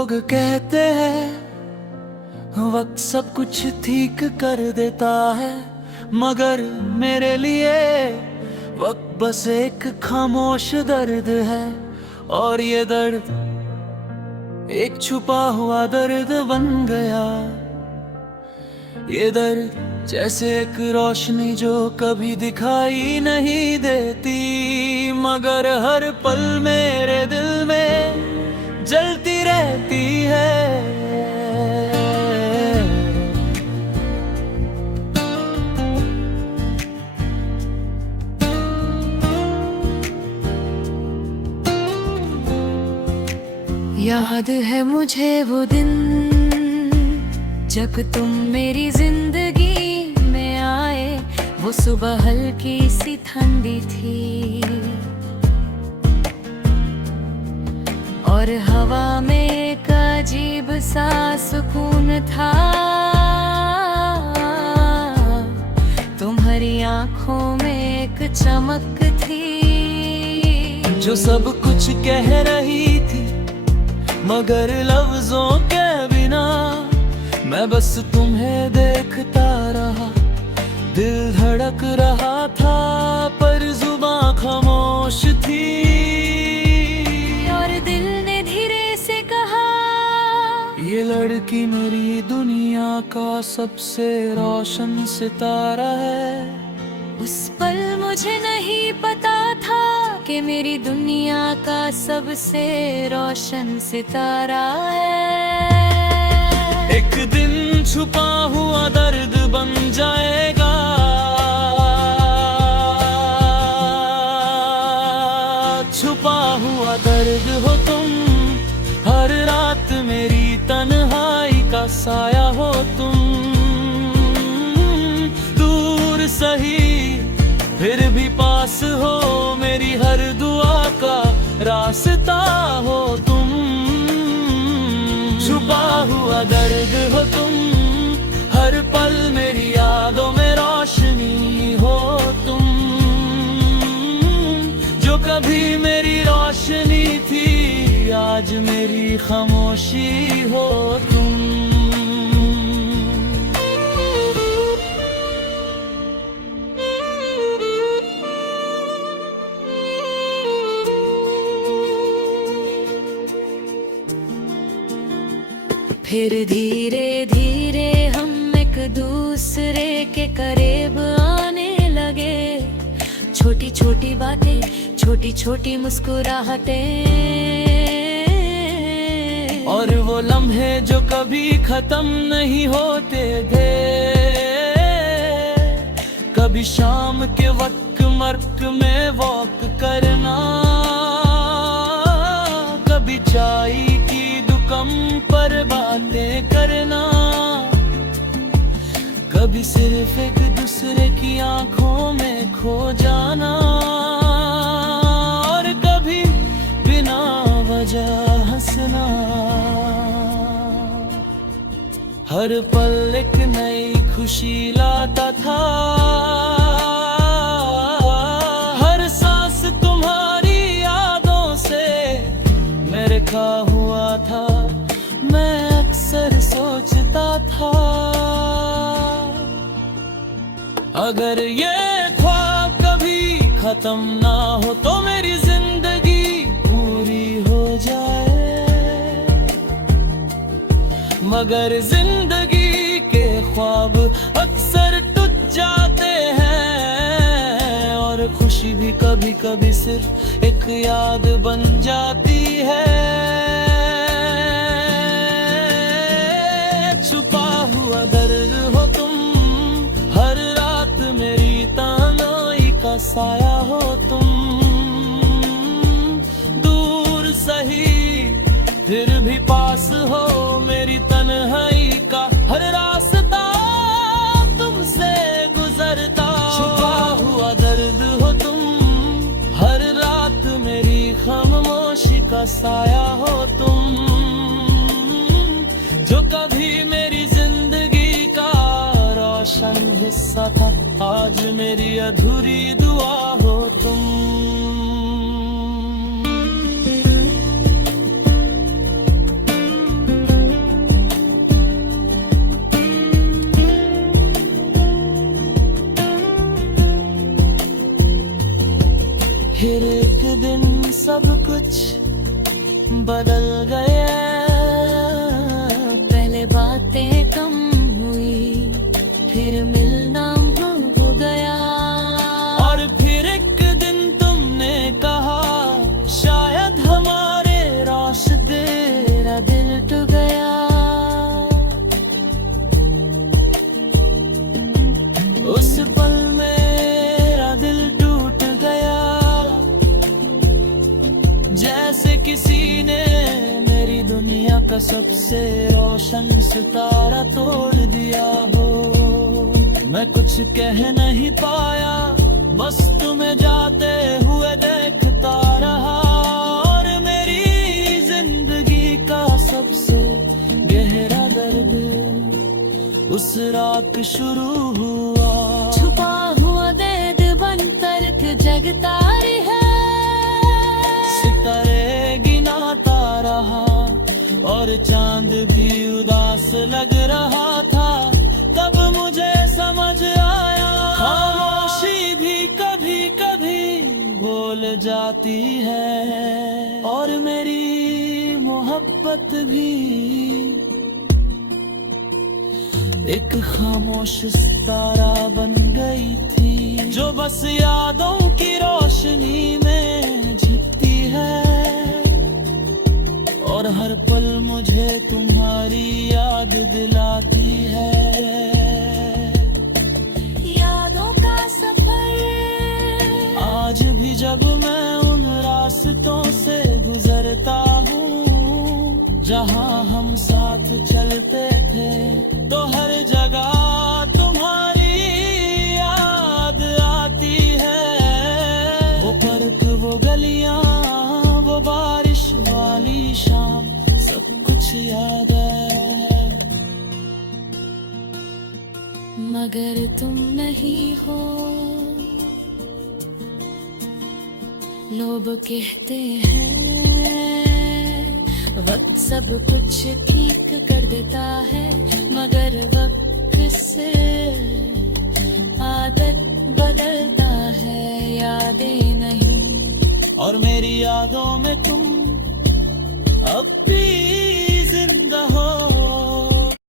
लोग कहते हैं वक्त सब कुछ ठीक कर देता है, मगर मेरे लिए वक्त बस एक खामोश दर्द है। और ये दर्द एक छुपा हुआ दर्द बन गया। ये दर्द जैसे एक रोशनी जो कभी दिखाई नहीं देती, मगर हर पल मेरे दिल में जलती रहती है। याद है मुझे वो दिन जब तुम मेरी जिंदगी में आए। वो सुबह हल्की सी ठंडी थी और हवा में एक अजीब सा सुकून था। तुम्हारी आंखों में एक चमक थी जो सब कुछ कह रही थी, मगर लफ्जों के बिना मैं बस तुम्हें देखता रहा। दिल धड़क रहा था पर जुबां खामोश थी। और दिल ने धीरे से कहा, ये लड़की मेरी दुनिया का सबसे रोशन सितारा है। उस पल मुझे नहीं पता था कि मेरी दुनिया का सबसे रोशन सितारा है। एक दिन छुपा हुआ दर्द बन जाएगा, छुपा हुआ दर्द हो तुम। हर रात मेरी तन्हाई का साया हो तुम। दूर सही फिर भी पास हो, मेरी हर दुआ का रास्ता हो तुम। छुपा हुआ दर्द हो तुम, हर पल मेरी यादों में रोशनी हो तुम। जो कभी मेरी रोशनी थी, आज मेरी खामोशी हो तुम। फिर धीरे धीरे हम एक दूसरे के करीब आने लगे। छोटी छोटी बातें, छोटी छोटी मुस्कुराहटें, और वो लम्हे जो कभी खत्म नहीं होते थे। कभी शाम के वक्त मर्क में वॉक करना, कभी चाय की दुकान पर बातें करना, कभी सिर्फ एक दूसरे की आंखों में खो जाना, और कभी बिना वजह हंसना। हर पल एक नई खुशी लाता था। हर सांस तुम्हारी यादों से मेरे खा हुआ था। मैं अक्सर सोचता था, अगर ये ख्वाब कभी खत्म ना हो तो मेरी जिंदगी पूरी हो जाए। मगर जिंदगी के ख्वाब अक्सर टूट जाते हैं, और खुशी भी कभी कभी सिर्फ एक याद बन जाती है। छुपा हुआ दर्द हो तुम, हर रात मेरी तन्हाई का साया हो तुम। दूर सही फिर भी पास हो, मेरी तन्हाई का हर रास्ता तुमसे गुजरता। छुपा हुआ दर्द हो तुम, हर रात मेरी खामोशी का साया हो तुम। जो कभी मेरी जिंदगी का रोशन हिस्सा था, आज मेरी अधूरी दुआ हो तुम। कुछ बदल गया। पहले बातें कम हुई, फिर मिलना हो गया। और फिर एक दिन तुमने कहा शायद हमारे रास्ते, तेरा दिल टूट गया। उस पल मेरा दिल टूट गया, जैसे किसी ने मेरी दुनिया का सबसे रोशन सितारा तोड़ दिया हो। मैं कुछ कह नहीं पाया, बस तुम्हें जाते हुए देखता रहा। और मेरी जिंदगी का सबसे गहरा दर्द उस रात शुरू हुआ। छुपा हुआ दर्द बनकर के जगता है, सितारे गिनाता रहा और चांद भी उदास लग रहा था। तब मुझे समझ आया, खामोशी भी कभी कभी बोल जाती है। और मेरी मोहब्बत भी एक खामोश सितारा बन गई थी, जो बस यादों की रोशनी में जीती है। और हर पल मुझे तुम्हारी याद दिलाती है। यादों का सफर आज भी जब मैं उन रास्तों से गुजरता हूँ जहाँ हम साथ चलते थे, तो हर जगह तुम्हारी याद आती है। वो पार्क, वो गलियां, वो बारिश वाली शाम, सब कुछ याद है। मगर तुम नहीं हो, लोग कहते हैं वक्त सब कुछ ठीक कर देता है। मगर वक्त से आदत बदलता है, यादें नहीं। और मेरी यादों में तुम अब भी